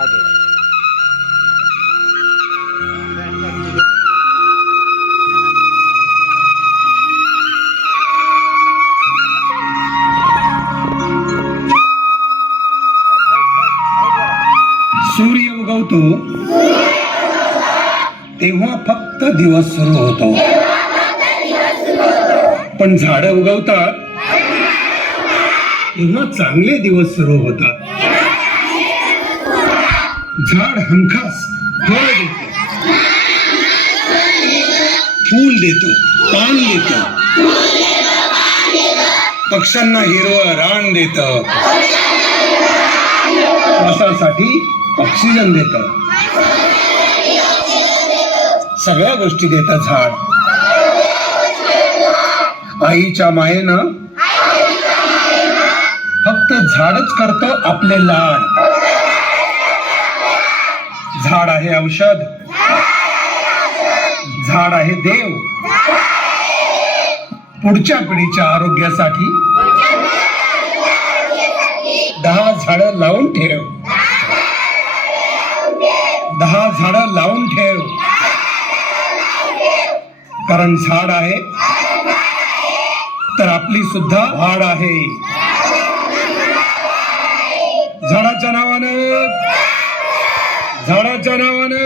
हा जोडा. सूर्य उगवतो. तेव्हा फक्त दिवस सुरू होतो. पण झाड उगवतात. तेव्हा चांगले दिवस सुरू होतात. झाड हमखास फळ देतो. फूल देतो पान देतो. पक्ष्यांना हिरवं रान देत. श्वासासाठी ऑक्सिजन देत. सगळ्या गोष्टी देत झाड. आईच्या मायेनं फक्त झाडच करतं आपले लाड. झाड आहे औषध? झाड आहे देव. पुढच्या पिढीच्या आरोग्यासाठी दहा झाड लावून ठेव. दहा झाडं लावून ठेव. कारण झाड आहे तर आपली सुद्धा वाढ आहे. झाडाच्या नावानं झाडाच्या नावानं.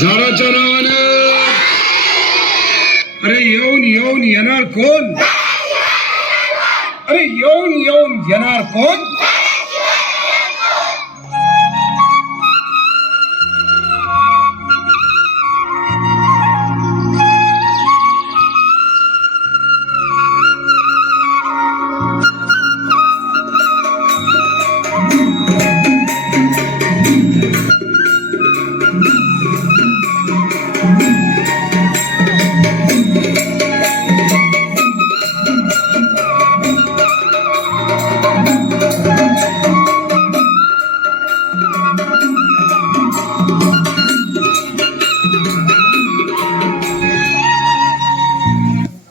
झाडाच्या नावानं. अरे येऊन येऊन येणार कोण? अरे येऊन येऊन येणार कोण?